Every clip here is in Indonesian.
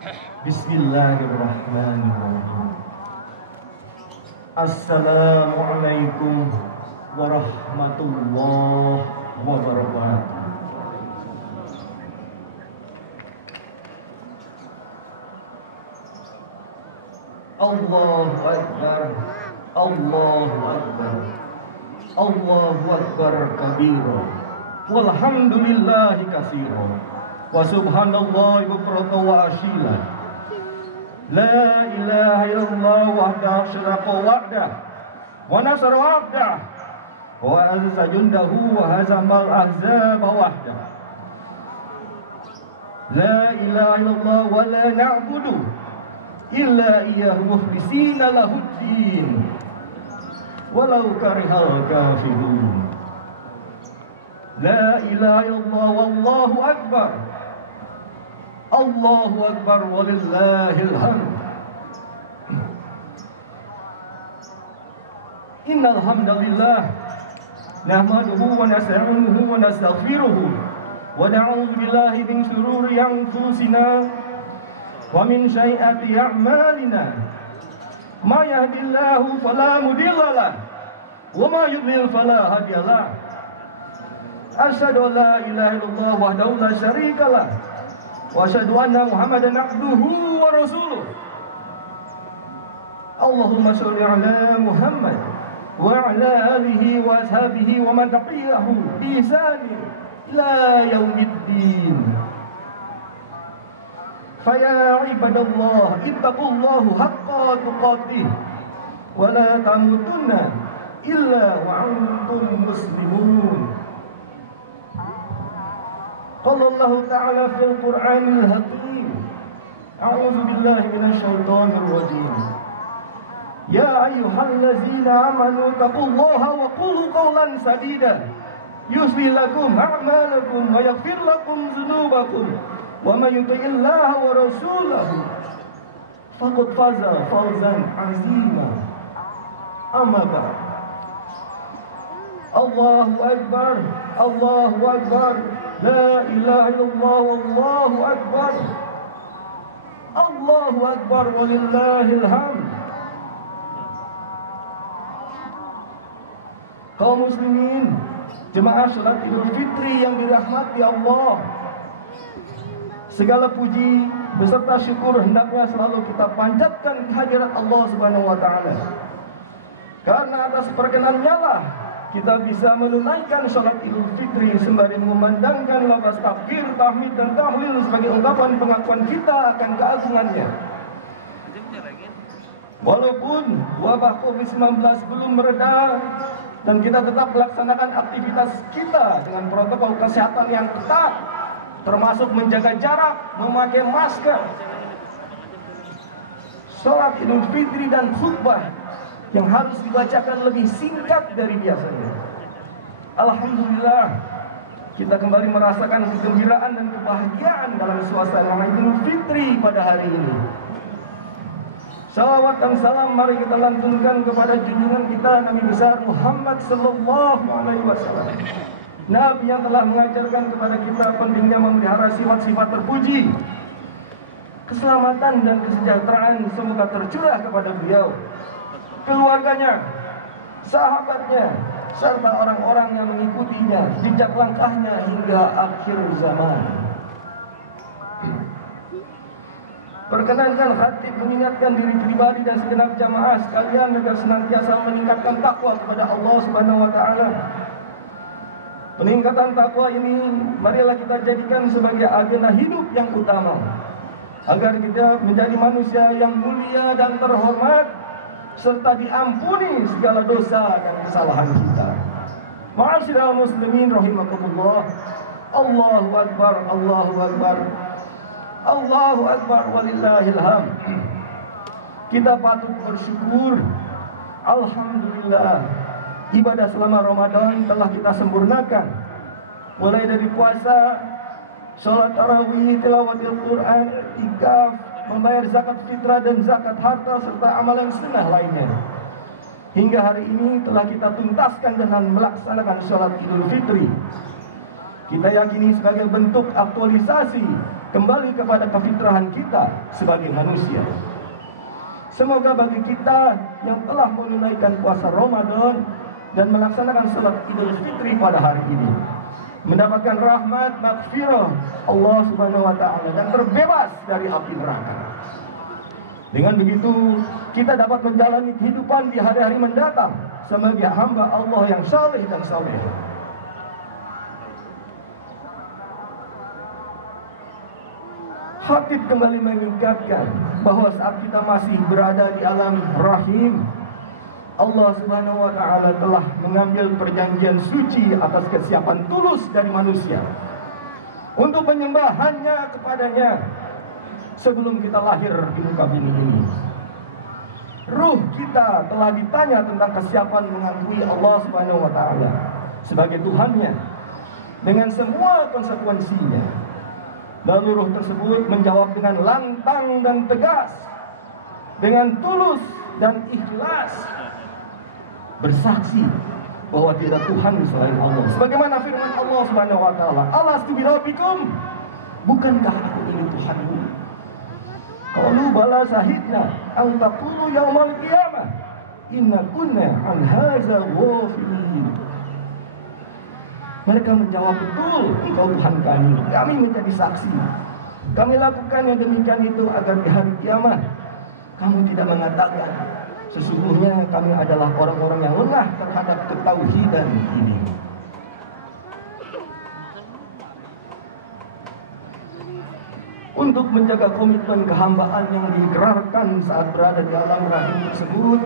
Bismillahirrahmanirrahim. Assalamualaikum warahmatullahi wabarakatuh. Allahu Akbar, Allahu Akbar, Allahu Akbar kabira, walhamdulillahi katsira, wa subhanallahi bukratan wa asila. La ilaha illallah wahdahu syaraka wa'dah wa nasara wa'dah wa azza jundahu wa hazamal ahzaba wahdah. La ilaha illallah wa la na'budu illa iyyahu mukhlisina lahuddin walau karihal kafirun. La ilaha illallah wallahu akbar, Allahu akbar walillahil hamd. Innal hamdalillah nahmaduhu wa nasta'inuhu wa nastaghfiruh wa na'udzu billahi min shururi anfusina wa min sayyiati a'malina. May yahdihillahu fala mudilla lahu wa may yudlil fala hadiya lahu. Asyhadu an la ilaha illallah wahdahu la syarika lahu wa asyhadu anna Muhammadan abduhu wa rasuluh. Allahumma shalli ala Muhammad wa ala alihi wa ashabihi wa man tabi'ahum bi ihsan ila yaumiddin. Faya ibadallah ittaqullaha haqqa tuqatih wa la tamutunna illa wa antum muslimun. Qala Allah ta'ala fil Qur'anil Hakim, a'udzu billahi minasy syaithanir rajim. Ya ayyuhallazina amanu taqullaha wa qulu qawlan sadida yuslih lakum a'malakum wa yaghfir lakum dzunubakum wa may yuti'illaha wa rasulahu faqad faza fawzan 'azima. Amma ba'd. Allahu akbar, Allahu akbar, la ilaha illallah wallahu akbar, Allahu akbar walillahil hamd. Kaum muslimin, jemaah salat Idul Fitri yang dirahmati Allah, segala puji beserta syukur hendaknya selalu kita panjatkan kehadirat Allah Subhanahu wa taala. Karena atas perkenannya lah kita bisa menunaikan salat Idul Fitri sembari memandangkan lafaz takbir, tahmid dan tahlil sebagai ungkapan pengakuan kita akan keagungannya. Walaupun wabah Covid-19 belum mereda dan kita tetap melaksanakan aktivitas kita dengan protokol kesehatan yang ketat, termasuk menjaga jarak, memakai masker, salat Idul Fitri dan khutbah yang harus dibacakan lebih singkat dari biasanya. Alhamdulillah, kita kembali merasakan kegembiraan dan kebahagiaan dalam suasana Idul Fitri pada hari ini. Salawat dan salam mari kita lantunkan kepada junjungan kita Nabi besar Muhammad sallallahu alaihi wasallam. Nabi yang telah mengajarkan kepada kita pentingnya memelihara sifat-sifat terpuji. Keselamatan dan kesejahteraan semoga tercurah kepada beliau, keluarganya, sahabatnya, serta orang-orang yang mengikutinya jejak langkahnya hingga akhir zaman. Perkenankan khatib mengingatkan diri pribadi dan segenap jamaah sekalian agar senantiasa meningkatkan takwa kepada Allah Subhanahu wa taala. Peningkatan takwa ini marilah kita jadikan sebagai agenda hidup yang utama agar kita menjadi manusia yang mulia dan terhormat serta diampuni segala dosa dan kesalahan kita. Ma'asyiral muslimin rahimakumullah. Allahu akbar, Allahu akbar, Allahu akbar walillahil hamd. Kita patut bersyukur. Alhamdulillah, ibadah selama Ramadan telah kita sempurnakan, mulai dari puasa, sholat tarawih, tilawatil Quran, i'tikaf, membayar zakat fitrah dan zakat harta serta amalan sunnah lainnya. Hingga hari ini telah kita tuntaskan dengan melaksanakan sholat Idul Fitri. Kita yakini sebagai bentuk aktualisasi kembali kepada kefitrahan kita sebagai manusia. Semoga bagi kita yang telah menunaikan puasa Ramadan dan melaksanakan salat Idul Fitri pada hari ini, mendapatkan rahmat maghfirah Allah Subhanahu wa taala dan terbebas dari api neraka. Dengan begitu, kita dapat menjalani kehidupan di hari-hari mendatang sebagai hamba Allah yang saleh dan saleh. Khatib kembali mengingatkan bahwa saat kita masih berada di alam rahim, Allah Subhanahu wa taala telah mengambil perjanjian suci atas kesiapan tulus dari manusia untuk menyembah hanya kepadanya sebelum kita lahir di muka bumi ini. Ruh kita telah ditanya tentang kesiapan mengakui Allah Subhanahu wa taala sebagai Tuhannya dengan semua konsekuensinya. Lalu ruh tersebut menjawab dengan lantang dan tegas, dengan tulus dan ikhlas, bersaksi bahwa tidak Tuhan selain Allah. Sebagaimana firman Allah Subhanahu wa taala, "Alastu birabbikum?" Bukankah aku ini Tuhanmu? Qalu bala syahidna an taqulu yaumal qiyamah inna kunna an hadza ghafilin. Mereka menjawab, betul, engkau Tuhan kami. Kami menjadi saksi. Kami lakukan yang demikian itu agar di hari kiamat kamu tidak mengatakan sesungguhnya kami adalah orang-orang yang lengah terhadap ketauhidan ini. Untuk menjaga komitmen kehambaan yang diikrarkan saat berada di alam rahim tersebut,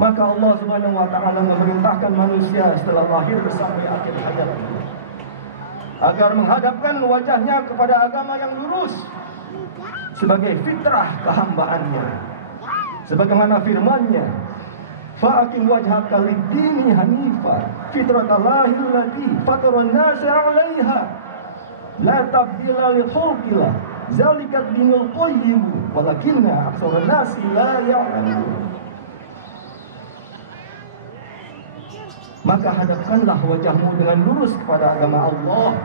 maka Allah Subhanahu wa taala memerintahkan manusia setelah lahir sampai akhir hayatnya agar menghadapkan wajahnya kepada agama yang lurus sebagai fitrah kehambaannya. Sebagaimana firman-Nya, "Fa'aqim wajhaka lid-dini hanifa fitratallahi allati fataran nasa 'alaiha la tabdila li khalqillah zalika dinul qayyim walakinna aktsaran nasi la ya'lamun." Maka hadapkanlah wajahmu dengan lurus kepada agama Allah.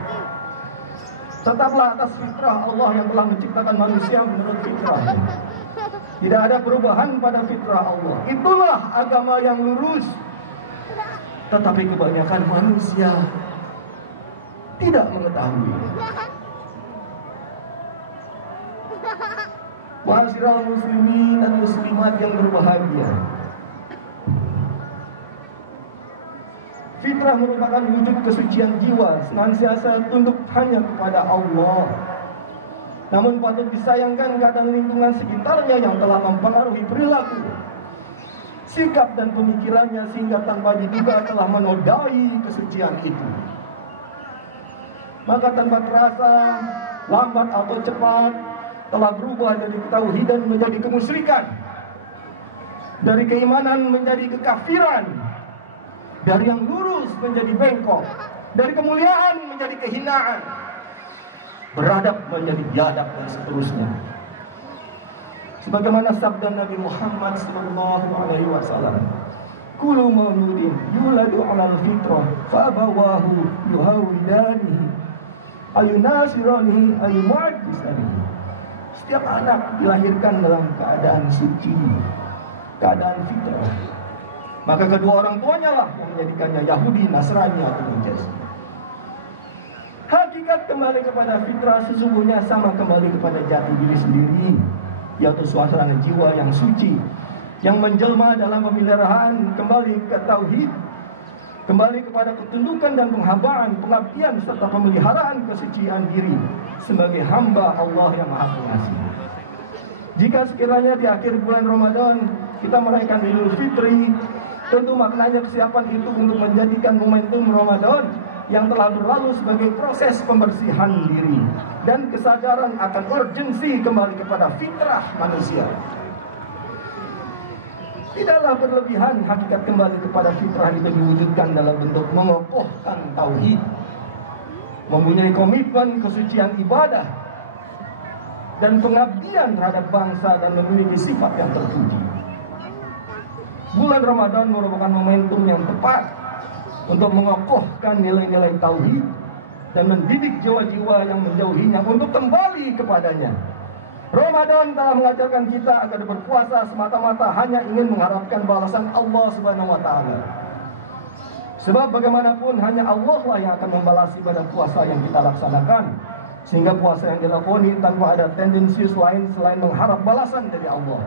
Tetaplah atas fitrah Allah yang telah menciptakan manusia menurut fitrahnya. Tidak ada perubahan pada fitrah Allah. Itulah agama yang lurus. Tetapi kebanyakan manusia tidak mengetahui. Ma'asyiral muslimin dan muslimat yang berbahagia, fitrah merupakan wujud kesucian jiwa, senantiasa tunduk hanya kepada Allah. Namun patut disayangkan keadaan lingkungan sekitarnya yang telah mempengaruhi perilaku, sikap dan pemikirannya sehingga tanpa diduga telah menodai kesucian itu. Maka tanpa terasa, lambat atau cepat, telah berubah dari ketauhidan menjadi kemusyrikan, dari keimanan menjadi kekafiran, dari yang lurus menjadi bengkok, dari kemuliaan menjadi kehinaan, beradab menjadi biadab dan seterusnya. Sebagaimana sabda Nabi Muhammad SAW, "Kullu mauludin yuladu 'alal fitrah fa abawahu yuhawidanihi ayunasiranihi ayumajisanihi." Setiap anak dilahirkan dalam keadaan suci, keadaan fitrah. Maka kedua orang tuanya lah yang menjadikannya Yahudi, Nasrani atau Majusi. Hakikat kembali kepada fitrah sesungguhnya sama kembali kepada jati diri sendiri, yaitu suasana jiwa yang suci, yang menjelma dalam pemeliharaan kembali ke tauhid, kembali kepada ketundukan dan penghambaan, pengabdian serta pemeliharaan kesucian diri sebagai hamba Allah yang Maha Pengasih. Jika sekiranya di akhir bulan Ramadan kita merayakan Idul Fitri, tentu maknanya kesiapan itu untuk menjadikan momentum Ramadan yang telah berlalu sebagai proses pembersihan diri dan kesadaran akan urgensi kembali kepada fitrah manusia. Tidaklah berlebihan hakikat kembali kepada fitrah itu diwujudkan dalam bentuk mengokohkan tauhid, mempunyai komitmen kesucian ibadah dan pengabdian terhadap bangsa dan memiliki sifat yang terpuji. Bulan Ramadan merupakan momentum yang tepat untuk mengokohkan nilai-nilai tauhid, dan mendidik jiwa-jiwa yang menjauhinya untuk kembali kepadanya. Ramadan telah mengajarkan kita agar berpuasa semata-mata hanya ingin mengharapkan balasan Allah Subhanahu wa taala. Sebab bagaimanapun hanya Allah lah yang akan membalasi pada puasa yang kita laksanakan. Sehingga puasa yang dilakoni tanpa ada tendensius lain selain mengharap balasan dari Allah.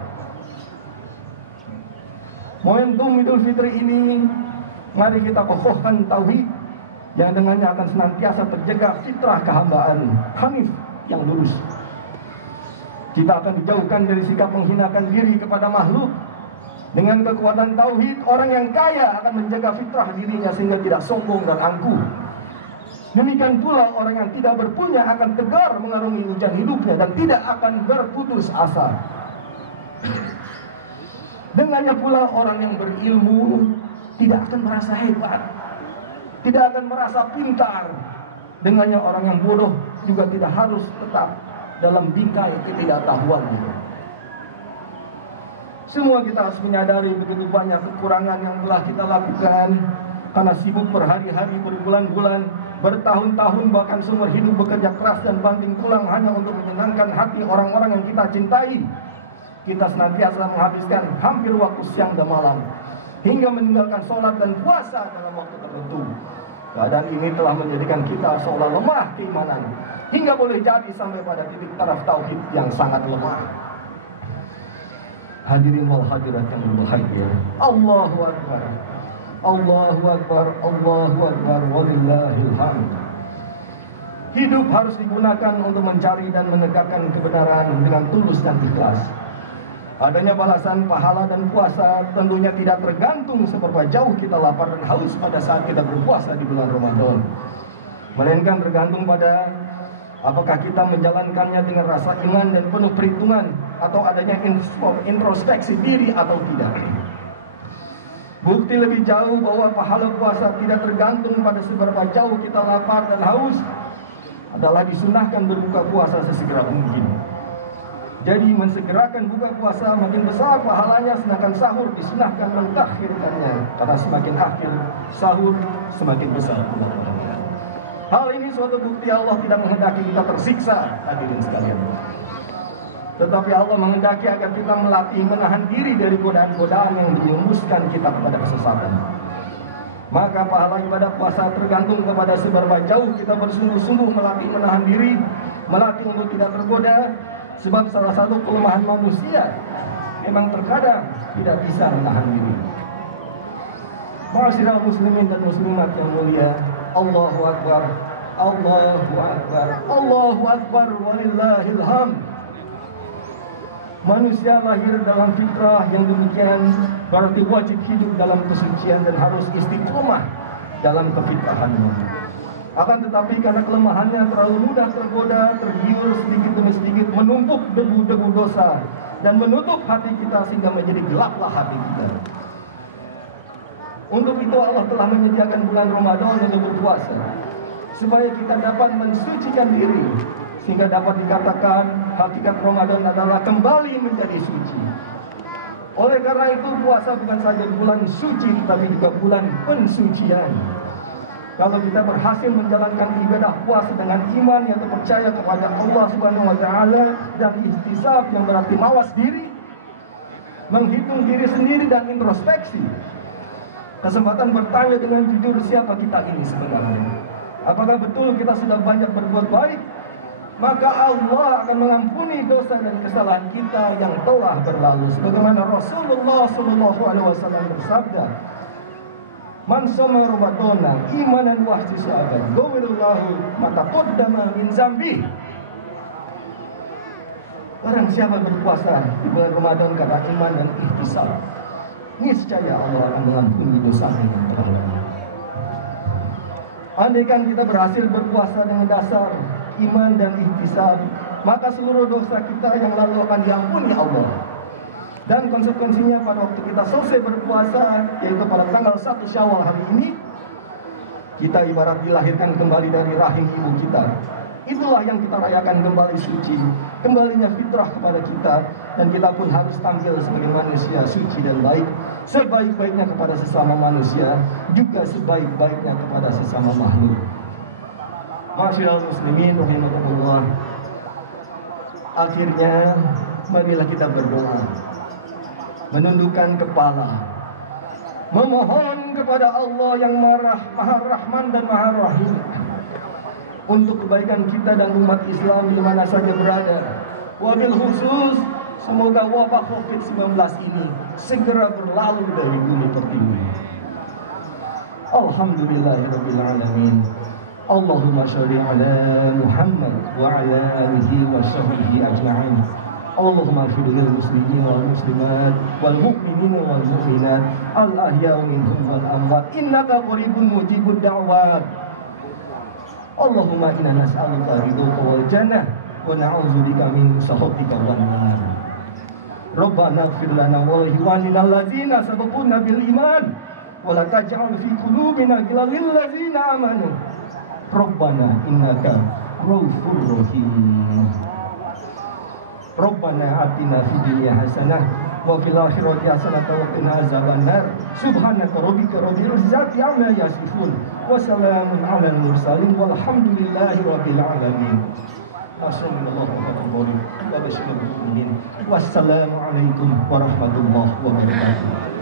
Momentum Idul Fitri ini, mari kita kokohkan tauhid yang dengannya akan senantiasa terjaga fitrah kehambaan hanif yang lurus. Kita akan dijauhkan dari sikap menghinakan diri kepada makhluk. Dengan kekuatan tauhid, orang yang kaya akan menjaga fitrah dirinya sehingga tidak sombong dan angkuh. Demikian pula orang yang tidak berpunya akan tegar mengarungi hujan hidupnya dan tidak akan berputus asa. Dengannya pula orang yang berilmu tidak akan merasa hebat, tidak akan merasa pintar. Dengannya orang yang bodoh juga tidak harus tetap dalam bingkai ketidaktahuan. Semua kita harus menyadari begitu banyak kekurangan yang telah kita lakukan karena sibuk berhari-hari, berbulan-bulan, bertahun-tahun, bahkan seumur hidup bekerja keras dan banting tulang hanya untuk menyenangkan hati orang-orang yang kita cintai. Kita senantiasa menghabiskan hampir waktu siang dan malam hingga meninggalkan sholat dan puasa dalam waktu tertentu. Keadaan ini telah menjadikan kita seolah lemah keimanan hingga boleh jadi sampai pada titik taraf tauhid yang sangat lemah. Hadirin wal hadirat yang berbahagia, Allahu Akbar, Allahu Akbar, Allahu Akbar, walillahil hamd. Hidup harus digunakan untuk mencari dan menegakkan kebenaran dengan tulus dan ikhlas. Adanya balasan pahala dan puasa tentunya tidak tergantung seberapa jauh kita lapar dan haus pada saat kita berpuasa di bulan Ramadan, melainkan tergantung pada apakah kita menjalankannya dengan rasa iman dan penuh perhitungan, atau adanya introspeksi diri atau tidak. Bukti lebih jauh bahwa pahala puasa tidak tergantung pada seberapa jauh kita lapar dan haus adalah disunahkan berbuka puasa sesegera mungkin. Jadi mensegerakan buka puasa makin besar pahalanya, sedangkan sahur disunahkan mentakhirkannya, karena semakin akhir sahur semakin besar pahalanya. Hal ini suatu bukti Allah tidak menghendaki kita tersiksa, hadirin sekalian. Tetapi Allah menghendaki agar kita melatih menahan diri dari godaan-godaan yang menyemuskan kita kepada kesesatan. Maka pahala ibadah puasa tergantung kepada seberapa jauh kita bersungguh-sungguh melatih menahan diri, melatih untuk tidak tergoda. Sebab salah satu kelemahan manusia memang terkadang tidak bisa menahan diri. Ma'asyiral muslimin dan muslimat yang mulia, Allahu Akbar, Allahu Akbar, Allahu Akbar, walillahil hamd. Manusia lahir dalam fitrah yang demikian, berarti wajib hidup dalam kesucian dan harus istiqomah dalam kefitrahannya. Akan tetapi karena kelemahannya terlalu mudah tergoda, tergiur sedikit demi sedikit, menumpuk debu-debu dosa dan menutup hati kita sehingga menjadi gelaplah hati kita. Untuk itu Allah telah menyediakan bulan Ramadan untuk berpuasa, supaya kita dapat mensucikan diri, sehingga dapat dikatakan hakikat Ramadan adalah kembali menjadi suci. Oleh karena itu puasa bukan saja bulan suci, tetapi juga bulan pensucian. Kalau kita berhasil menjalankan ibadah puasa dengan iman yang terpercaya kepada Allah Subhanahu wa taala dan ihtisab yang berarti mawas diri, menghitung diri sendiri dan introspeksi, kesempatan bertanya dengan jujur siapa kita ini sebenarnya. Apakah betul kita sudah banyak berbuat baik? Maka Allah akan mengampuni dosa dan kesalahan kita yang telah berlalu. Sebagaimana Rasulullah SAW bersabda, "Man shoma Ramadana imanan wa ihtisaban, ghufirallahu ma taqaddama min dzambi." Barang siapa berpuasa di bulan Ramadan karena iman dan ihtisab, niscaya Allah akan mengampuni dosa yang telah lalu. Andaikan kita berhasil berpuasa dengan dasar iman dan ihtisab, maka seluruh dosa kita yang lalu akan diampuni Allah. Dan konsekuensinya pada waktu kita selesai berpuasa, yaitu pada tanggal 1 Syawal hari ini, kita ibarat dilahirkan kembali dari rahim ibu kita. Itulah yang kita rayakan kembali suci, kembalinya fitrah kepada kita, dan kita pun harus tampil sebagai manusia suci dan baik, sebaik-baiknya kepada sesama manusia, juga sebaik-baiknya kepada sesama makhluk. Masyiral muslimin rahimakumullah. Akhirnya marilah kita berdoa, menundukkan kepala, memohon kepada Allah yang Maha Rahman dan Maha Rahim untuk kebaikan kita dan umat Islam di mana saja berada. Wabil khusus, semoga wabah COVID-19 ini segera berlalu dari bumi pertiwi. Alhamdulillahirabbil alamin. Allahumma sholli ala Muhammad wa ala alihi wa sahbihi ajma'in. Allahumma ighfir lil muslimin wal muslimat wal mu'minin wal mu'minat al ahya'u minhum wal amwat innaka qaribun mujibud da'wat. Allahumma inna nas'aluka ridhaka wal jannah wa na'udzubika min sakhatika wan nar. Rabbana ighfir lana wa li ikhwanina allazina sabaquna bil iman wa la taj'al fi qulubina ghillan lil ladzina amanu. Rabbana innaka Raufur Rahim. Rabbana atina fid dunya hasanah wa fil akhirati hasanah wa qina azabannar. Subhanaka rabbika rabbil izzati amma yasifun wa salamun alal mursalin walhamdulillahi rabbil alamin. Wassalamu alaikum warahmatullahi wabarakatuh.